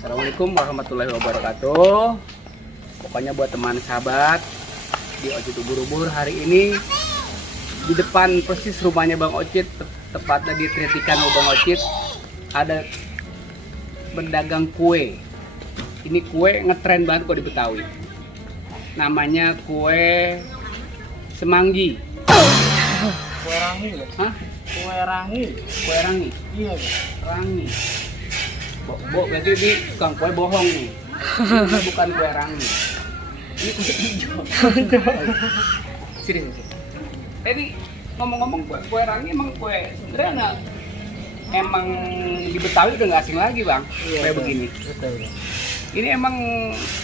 Assalamualaikum warahmatullahi wabarakatuh. Pokoknya buat teman sahabat di Ocit Ubur-Ubur hari ini di depan persis rumahnya Bang Ocit, tepatnya di Tritikan Bang Ocit, ada pedagang kue. Ini kue ngetren banget kok di Betawi. Namanya kue semanggi. Kue rangi ya? Hah? Kue rangi. Kue rangi. Iya. Rangi. Berarti ini tukang kue bohong nih. Ini bukan kue rangi. Ini kue hijau. Serius. Tapi ngomong-ngomong kue rangi emang kue sebenarnya emang di Betawi udah nggak asing lagi bang. Iya, Kayak begini. Betul. Ini emang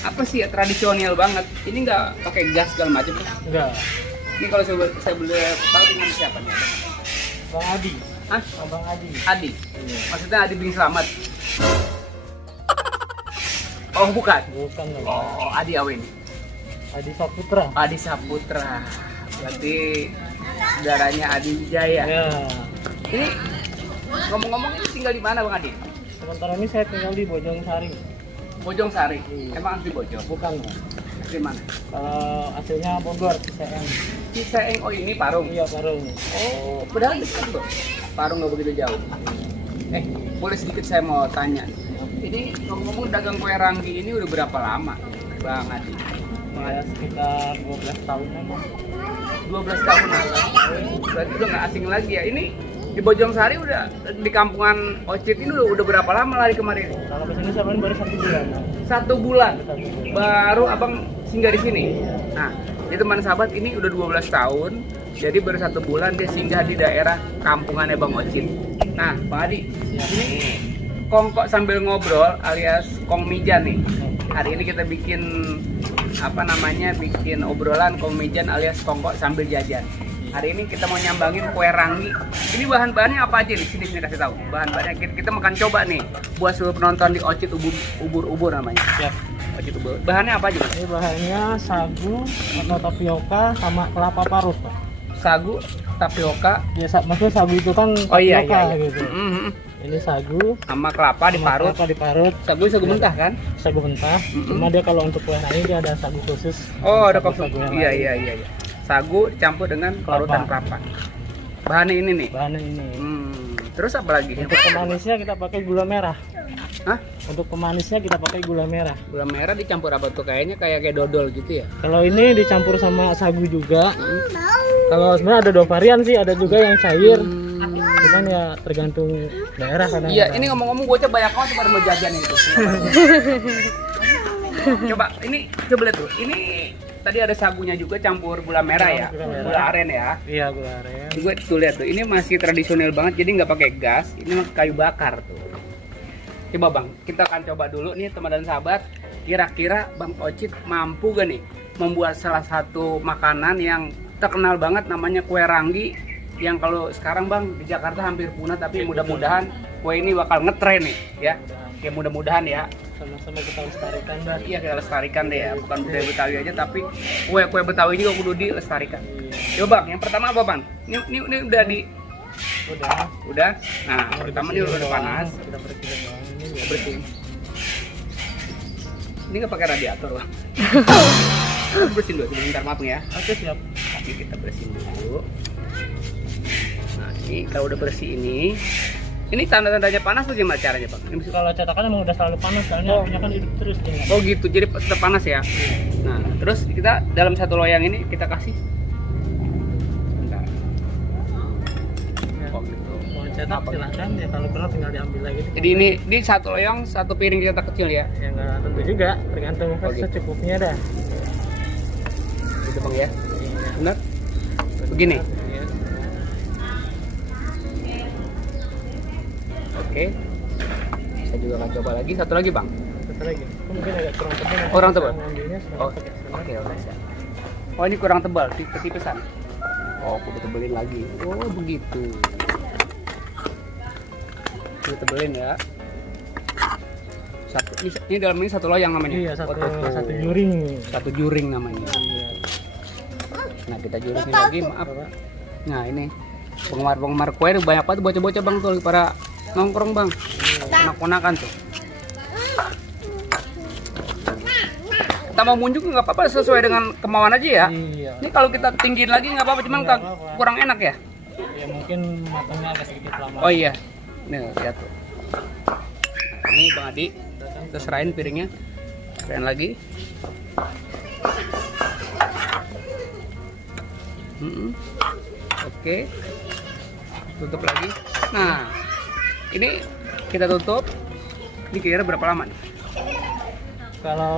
apa sih ya, tradisional banget. Ini nggak pakai gas segala macam. Enggak. Ini kalau saya boleh tahu dengan siapa nih? Bang Adi. Hah? Abang Adi. Adi. Iya. Maksudnya Adi Bing Slamet. Oh bukan. Bukan dong. Oh Adi apa ini? Adi Saputra. Adi Saputra. Berarti saudaranya Adi Wijaya. Ya. Ini ngomong-ngomong ini tinggal di mana Bang Adi? Sementara ini saya tinggal di Bojong Sari. Bojong Sari. Iya. Emang asli Bojong? Bukan Bang. Di mana? Aslinya Bogor, Ciseeng. Ciseeng. Oh ini Parung. Iya, Parung. Oh padahal dekat tuh. Parung nggak begitu jauh. Boleh sedikit saya mau tanya. Ini ngomong-ngomong dagang kue ranggi ini udah berapa lama Bang Adi? Ya, sekitar 12 tahunan Bang. 12 tahun lah. Berarti udah nggak asing lagi ya. Ini di Bojong Sari udah di kampungan Ocit ini udah berapa lama lari kemarin? Kalau kesini saya baru 1 bulan. Bang. 1 bulan. 1 bulan. Baru abang singgah di sini. Nah, jadi teman sahabat ini udah 12 tahun. Jadi baru 1 bulan dia singgah di daerah kampungannya Bang Ocit. Nah, Pak Adi, ini kongkok sambil ngobrol alias kong mijan nih. Hari ini kita bikin bikin obrolan kong mijan alias kongkok sambil jajan. Hari ini kita mau nyambangin kue rangi. Ini bahan-bahannya apa aja nih? Sini kasih tahu. Bahan-bahannya kita makan coba nih. Buat seluruh penonton di Ocit Ubur-Ubur namanya. Ya. Ocit Ubur. Bahannya apa aja? Mas? Ini bahannya sagu atau tapioka sama kelapa parut, Pak. Sagu, tapioka. Ya, maksudnya sagu itu kan Oh iya, tapioka iya. gitu. Ini sagu Sama kelapa diparut. kelapa diparut, Sagu mentah kan? sagu mentah. Cuma dia kalau untuk kue rangi dia ada sagu khusus. Oh, ada sagu kopi. yang Iya, lain. iya. Sagu dicampur dengan parutan kelapa. Bahannya ini nih. Bahannya ini. Terus apa lagi? Untuk pemanisnya kita pakai gula merah. Hah? Untuk pemanisnya kita pakai gula merah. Gula merah dicampur apa tuh? Kayaknya kayak dodol gitu ya. Kalau ini dicampur sama sagu juga. Kalau sebenarnya ada 2 varian sih, ada juga yang cair. Cuman ya tergantung daerah kadang. Iya, ini ngomong-ngomong gue banyak banget pada mau jajan itu. Coba lihat tuh. Ini tadi ada sagunya juga campur gula merah ya. Gula aren ya. Iya, gula aren. Gue tuh lihat tuh. Ini masih tradisional banget, jadi nggak pakai gas. Ini kayu bakar tuh. Coba Bang, kita akan coba dulu nih teman dan sahabat. Kira-kira Bang Ocit mampu gak nih membuat salah satu makanan yang terkenal banget namanya kue ranggi, yang kalau sekarang Bang di Jakarta hampir punah, tapi mudah-mudahan kue ini bakal ngetren nih ya. Ya mudah-mudahan ya. Sama-sama kita lestarikan, Bang. Iya, kita lestarikan deh ya. Bukan budaya Betawi aja, tapi kue-kue Betawi juga kudu dilestarikan. Coba Bang, yang pertama apa Bang? Ini udah di Udah. Nah, pertama ini udah panas. Kita bersihin doang. Ini Bersihin. Ini nggak pakai radiator Bang. Bersihin dulu sebentar, maaf ya. Oke, siap. Tapi kita bersihin dulu. Nah, ini kalau udah bersih ini tanda-tandanya panas tuh gimana caranya Bang? Ini Kalau cetakan emang udah selalu panas, soalnya apinya kan hidup terus dia. Oh gitu, jadi tetap panas ya. Nah, terus kita dalam satu loyang ini kita kasih. Bentar. Oh gitu. Mau cetak silahkan, ya kalau perlu tinggal diambil lagi. Jadi ini satu loyang, satu piring cetak kecil ya. Ya nggak tentu juga, tergantung gitu. secukupnya dah. Gitu Bang ya. Iya. Benar? Begini. Iya. Oke. Kita juga akan coba lagi. Satu lagi bang. Satu lagi. Mungkin agak kurang tebal. Kurang tebal? Ngambilnya sekarang Oh, pakai senar. oke. Oh ini kurang tebal, ketipisan. Oh, aku tebelin lagi. Oh begitu. Kita tebelin ya. Ini dalam ini satu loyang namanya. Iya, satu Oh, juring. Satu juring namanya. Iya. Nah kita juringin lagi, maaf. Nah ini penggemar kue ini banyak banget bocah-bocah bang tuh para nongkrong bang, ponak-ponakan tuh. Kita mau munjuk nggak apa-apa sesuai dengan kemauan aja ya. Iya. Ini kalau kita tinggiin lagi nggak apa-apa, cuman Nggak apa-apa. kurang enak ya. Ya mungkin matangnya agak sedikit lama. Oh iya, nih lihat tuh. Nah, ini bang Adi, kita serahin piringnya, serahin lagi. Oke, tutup lagi. Nah, ini kita tutup. Ini kira-kira berapa lama nih? Kalau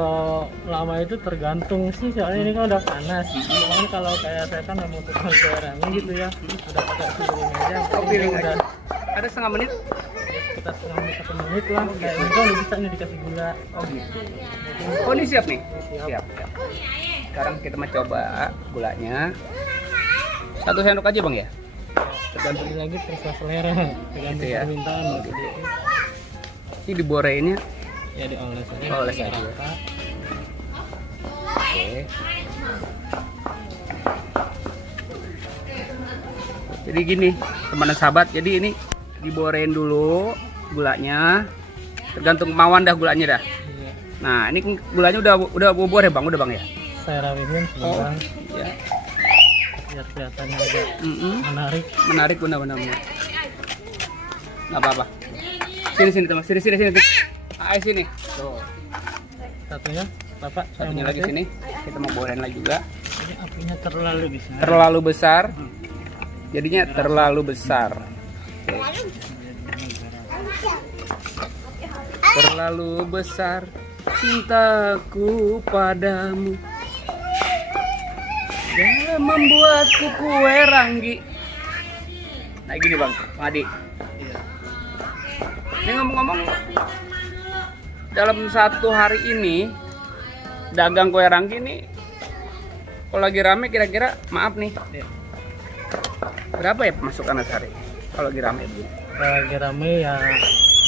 lama itu tergantung sih, soalnya ini kan udah panas. Cuman kalau kayak saya kan mau tukang gorengan gitu ya, udah pakai piring aja. Oh, piring udah aja. Ada setengah menit. sekitar setengah menit 1 menit lah. Kayak ini kan udah bisa nih dikasih gula. Oh gitu. Oh ini siap nih. Siap. Sekarang kita mau coba gulanya. 1 sendok aja bang ya. Tergantung lagi terserah selera, tergantung Gitu ya. permintaan. Gitu. Ini diboreinnya. Ya dioles aja. Oles aja. Oke. Jadi gini teman dan sahabat. Jadi ini diborein dulu gulanya. Tergantung kemauan dah gulanya dah. Iya. Nah ini gulanya udah bobor ya bang, udah bang ya. Saya rawinin sebentar Ya. biar kelihatannya agak menarik. Menarik benar-benar. Nggak apa-apa. Sini teman, sini. Ayo sini. Tuh. Satunya, Bapak. saya Satunya mau lagi kasih. sini. Kita mau borein lagi juga. Ini apinya terlalu besar. Terlalu besar. Jadinya terlalu besar. Terlalu besar cintaku padamu. Dan membuatku kue ranggi. Nah gini bang, Adi. Iya. Ini ngomong-ngomong, dalam 1 hari ini dagang kue ranggi ini kalau lagi rame kira-kira, maaf nih, Iya. berapa ya pemasukan sehari kalau lagi rame? Kalau lagi rame ya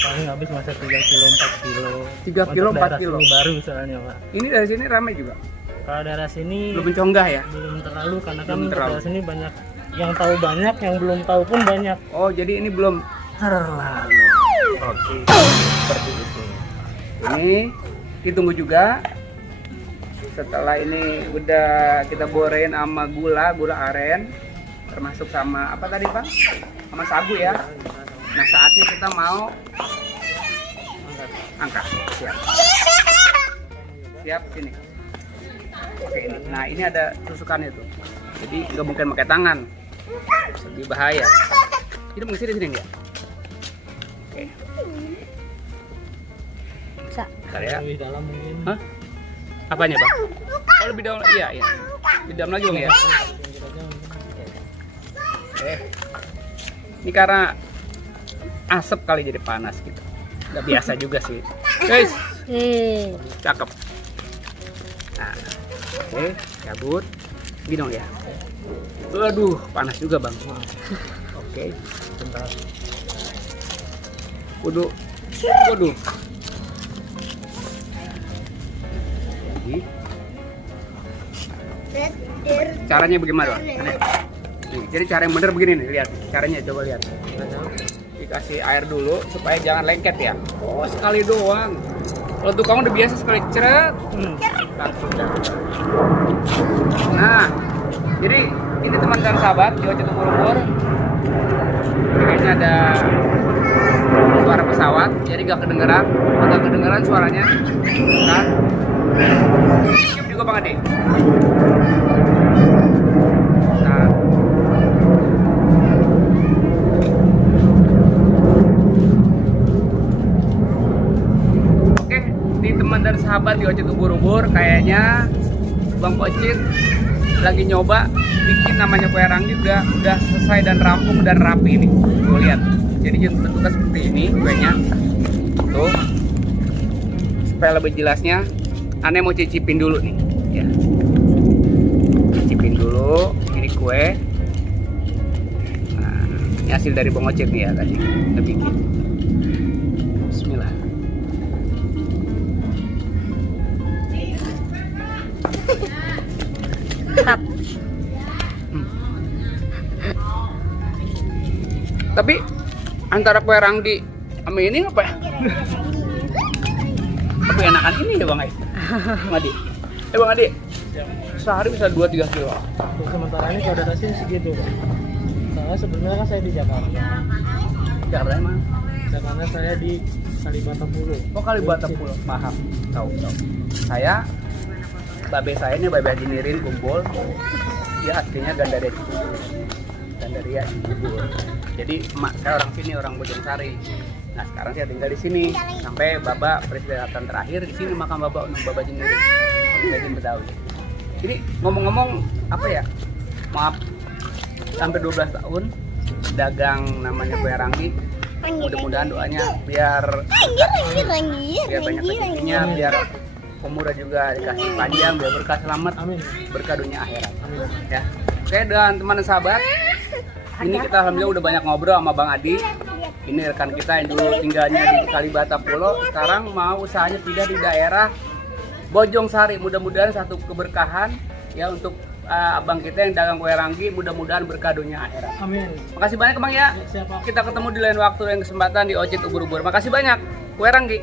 paling habis masa 3 kilo 4 kilo. 3 kilo, Untuk 4 daerah kilo. sini baru soalnya Pak. Ini dari sini rame juga, Kalau daerah sini belum menconggah ya? belum terlalu, karena kan Belum terlalu. daerah sini banyak yang tahu banyak, yang belum tahu pun banyak. Oh jadi ini belum terlalu. Oke, seperti itu. Ini ditunggu juga. Setelah ini udah kita borein sama gula aren, termasuk sama apa tadi bang? Sama sagu ya. Nah saatnya kita mau angkat. Siap. Siap sini. Oke ini. Nah ini ada tusukannya tuh. Jadi nggak mungkin pakai tangan. Lebih bahaya. Ini mau sini ya. Oke. Bentar ya. Lebih dalam mungkin. Hah? Apanya bang? Oh lebih dalam, iya. Lebih dalam lagi bang ya. Oke. Ini karena asap kali jadi panas gitu. Udah biasa juga sih. Guys, cakep. Nah, oke, cabut. Gini dong ya. Aduh, panas juga bang. Oke, bentar. Waduh. Lagi. Caranya bagaimana bang? Nih, jadi cara yang bener begini nih, lihat. Caranya coba lihat. Dikasih air dulu supaya jangan lengket ya. Oh, sekali doang. Kalau tukang udah biasa sekali ceret, langsung dah. Nah, jadi ini teman dan sahabat di Ocit Ubur-Ubur. Kayaknya ada suara pesawat, jadi gak kedengeran suaranya. Nah, YouTube juga Bang Ade. Nah, oke, di teman dan sahabat di Ocit Ubur-Ubur, kayaknya Bang Ocit lagi nyoba bikin namanya kue ranggi udah selesai dan rampung dan rapi nih. Tuh lihat. Jadi bentuknya seperti ini kuenya. tuh. Supaya lebih jelasnya, Ane mau cicipin dulu nih, ya. Cicipin dulu, ini kue. Nah, ini hasil dari Bang Ocit nih ya tadi, kita bikin. Bismillah. Tapi antara kue ranggi sama ini apa ya? Tapi enakan ini ya Bang Bang Adi. Bang Adi, sehari bisa 2-3 kilo. Untuk sementara ini kuadratasinya segitu Pak. Soalnya sebenarnya kan saya di Jakarta. Jakarta emang? Jakarta saya di Kalibata Pulau. Oh Kalibata Pulau, paham. Tahu. Saya, babe saya ini babe Haji Nirin kumpul. Dia aslinya Gandaria Cibubur. Gandaria Cibubur. Jadi emak saya orang sini, orang Bojongsari. Nah sekarang saya tinggal di sini sampai Baba peristirahatan terakhir di sini makam Baba untuk Baba Haji Nirin. Haji Betawi. Jadi ngomong-ngomong apa ya? Maaf, hampir 12 tahun dagang namanya kue ranggi. Mudah-mudahan doanya biar banyak rezekinya, biar umurnya juga dikasih panjang, biar berkah selamat, Amin. berkah dunia akhirat. Amin. Ya. Oke, dan teman dan sahabat, ini kita alhamdulillah udah banyak ngobrol sama Bang Adi. Ini rekan kita yang dulu tinggalnya di Kalibata Pulau, sekarang mau usahanya pindah di daerah Bojongsari. Mudah-mudahan satu keberkahan ya untuk abang kita yang dagang kue ranggi, mudah-mudahan berkah dunia akhirat. Amin. Makasih banyak Bang ya. Siapa? Kita ketemu di lain waktu dan kesempatan di Ocit Ubur-ubur. Makasih banyak. Kue ranggi.